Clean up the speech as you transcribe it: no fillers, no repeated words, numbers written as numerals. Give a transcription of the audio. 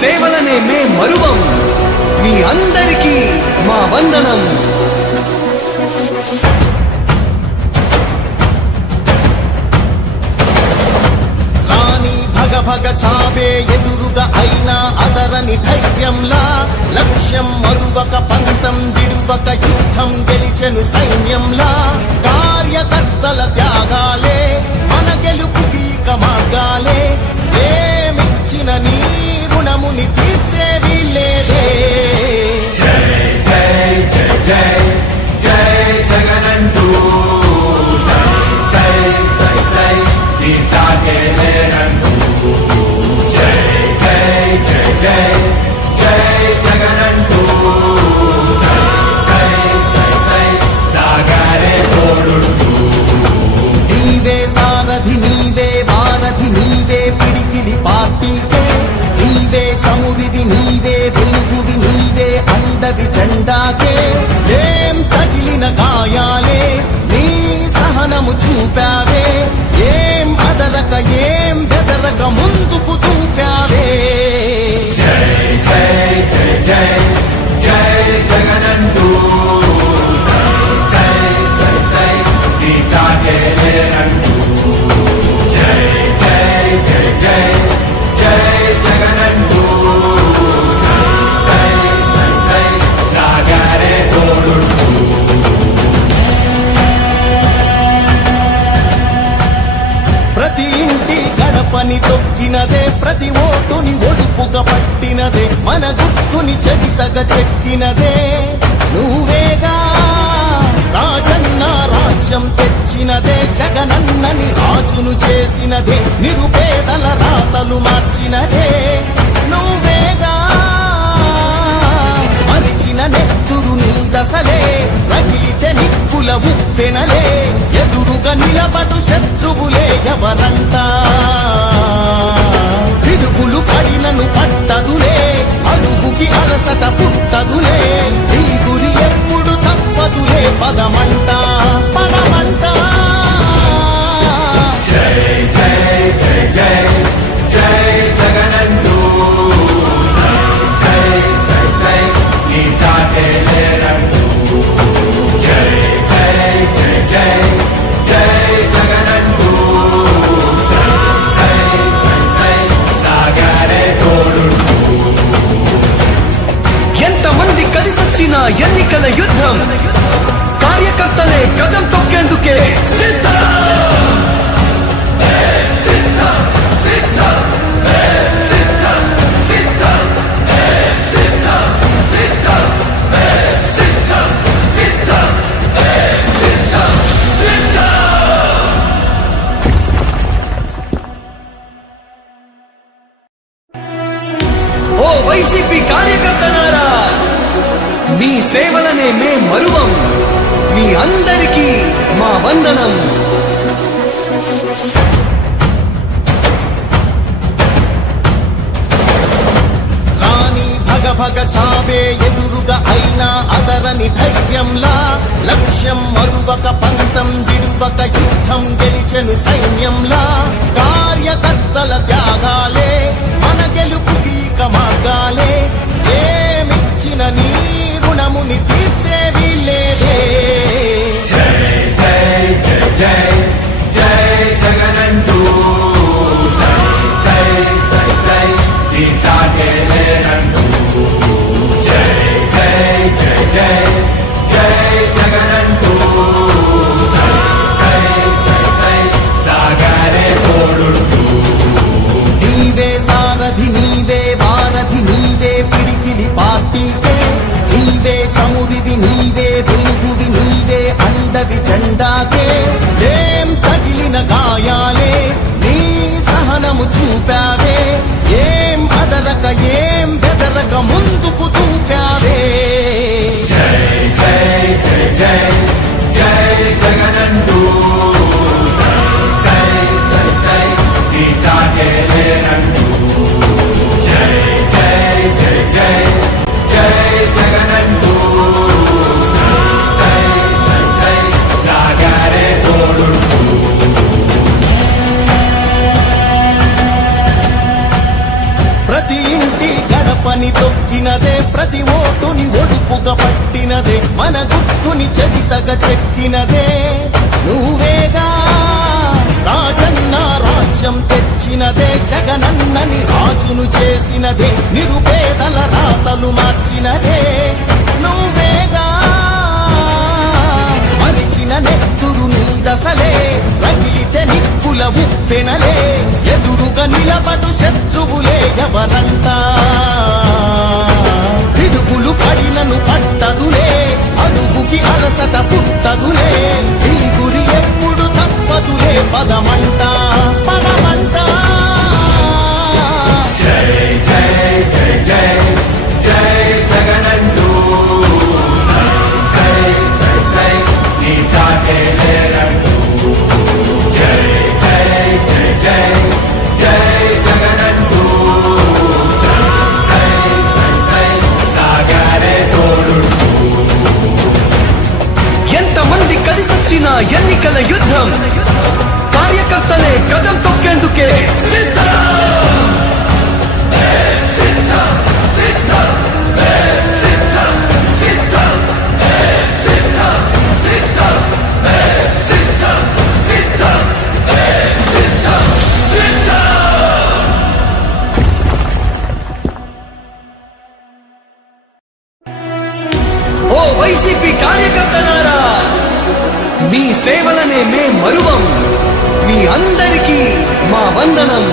సేవలనే మే మరువం. మీ అందరికీ మా వందనం. రాణి భగ భగ చావే ఎదురుగా అయినా అదరని ధైర్యంలా, లక్ష్యం మరువక పంతం విడువక యుద్ధం గెలిచెను సైన్యంలా. కార్యకర్తల త్యాగాలే మన గెలుపుకి మార్గాలే. ఏమిచ్చిన నీ రుణముని తీర్చేది లేదే. జై జై జై జై జై జగనంటూ సై సై సై సై నీ సాగే లేనంటూ. జై జై జై జై జై జగనంటూ సై సై సై సై సాగరే తోడుంటూ. నీవే సారథి నీవే వారధి నీవే పిడికిలి పార్టీకే. నీవే చమురివి నీవే వెలుగువి నీవే అండవి జెండాకే. ఏం తగిలిన గాయాలే నీ సహనము చూపావే. ఏం అదరక ఏం బెదరక ముందుకు చూపావే. జై జై జై జై జై జగనంటూ సై సై సై సై నీ సాగే లేనంటూ. జై జై జై జై జై జగనంటూ సై సై సై సై సాగరే తోడుంటూ. ప్రతి ఇంటి గడపని తొక్కినదే, ప్రతి ఓటుని ఒడుపుగా పట్టినదే, మన గుర్తుని చరితగా చెక్కినదే నువ్వేగా. రాజన్న రాజ్యం తెచ్చినదే, జగనన్నని రాజును చేసినదే, నిరుపేదల రాతలు మార్చినదే నువ్వేగా. మరిచిన నెత్తురు నీ దశలే, రగిలితే నిప్పుల ఉప్పెనలే. ఎదురుగా నిలబడు శత్రువులే ఎవరంతా. పిడుగులు పడినను పట్టదులే, అడుగుకి అలసట పుట్టదులే. ఈ గురి ఎప్పుడు తప్పదులే, పదమంట పదమంట. జై జై జై జై జై జగనంటూ సై సై సై సై నీ సాగే లేనంటూ. జై జై జై జై జై జగనంటూ సై సై సై సై సాగరే తోడుంటూ. ఎంతమంది కలిసొచ్చిన ఎన్నికల యుద్ధం, కార్యకర్తలే కదం తొక్కేందుకే సిద్ధం. ఓ వైసీపీ కార్యకర్తలారా, మీ సేవలనే మే మరువం. మీ అందరికీ మా వందనం. రాణి భగ భగ చావే ఎదురుగా అయినా అదరని ధైర్యంలా, లక్ష్యం మరువక పంతం విడువక యుద్ధం గెలిచెను సైన్యంలా. కార్యకర్తల త్యాగాలే మన గెలుపుకి మార్గాలే. ఏమిచ్చిన నీ రుణముని తీర్చేది లేదే. జై జై జై జై జై జగనంటూ సై సై సై సై నీ సాగే లేనంటూ. జై జై జై జై జై జగనంటూ సై సై సై సై సాగరే తోడుంటూ. నీవే సారథి నీవే వారధి నీవే పిడికిలి పార్టీకే. నీవే చమురివి నీవే వెలుగువి నీవే అండవి జెండాకే. ఏం తగిలిన గాయాలే నీ సహనము చూపావే. ఏం అదరక ఏం బెదరక ముందుకు చూపావే. జై జై జై జై జై జగనంటూ సై సై సై సై నీ సాగే లేనంటూ. జై జై జై జై జై జగనంటూ సై సై సై సై సాగరే తోడుంటూ. ప్రతి ఇంటి పుట్టినదే, ప్రతి ఓటుని ఒడుపుగా పట్టినదే, మన గుర్తుని చరితగా చెక్కినదే నువ్వేగా. రాజన్న రాజ్యం తెచ్చినదే, జగనన్నని రాజును చేసినదే, నిరుపేదల రాతలు మార్చినదే నువ్వేగా. మరిచిన నెత్తురు నీదసలే, రగిలితే నిప్పుల ఉప్పెనలే, ఎదురుగా నిలబడు శత్రువులే ఎవరంతా. పిడుగులు పడినను పట్టదులే, అడుగుకి అలసట పుట్టదులే, ఈ గురి ఎప్పుడు తప్పదులే, పదమంట పదమంట. జై జై జై జై జై జగనంటూ సై సై సై సై నీ సాటే లేరంటూ. జై జై జై జై జై జగనంటూ సై సై సై సై సాగారే తోడుంటూ. ఎంతమంది కలిసొచ్చిన ఎన్నికల యుద్ధం, కార్యకర్తలే కదం తొక్కేందుకే సిద్ధం. ఓ వైసీపీ కార్యకర్తలారా, మీ సేవలనే మే మరువం. మీ అందరికీ మా వందనం.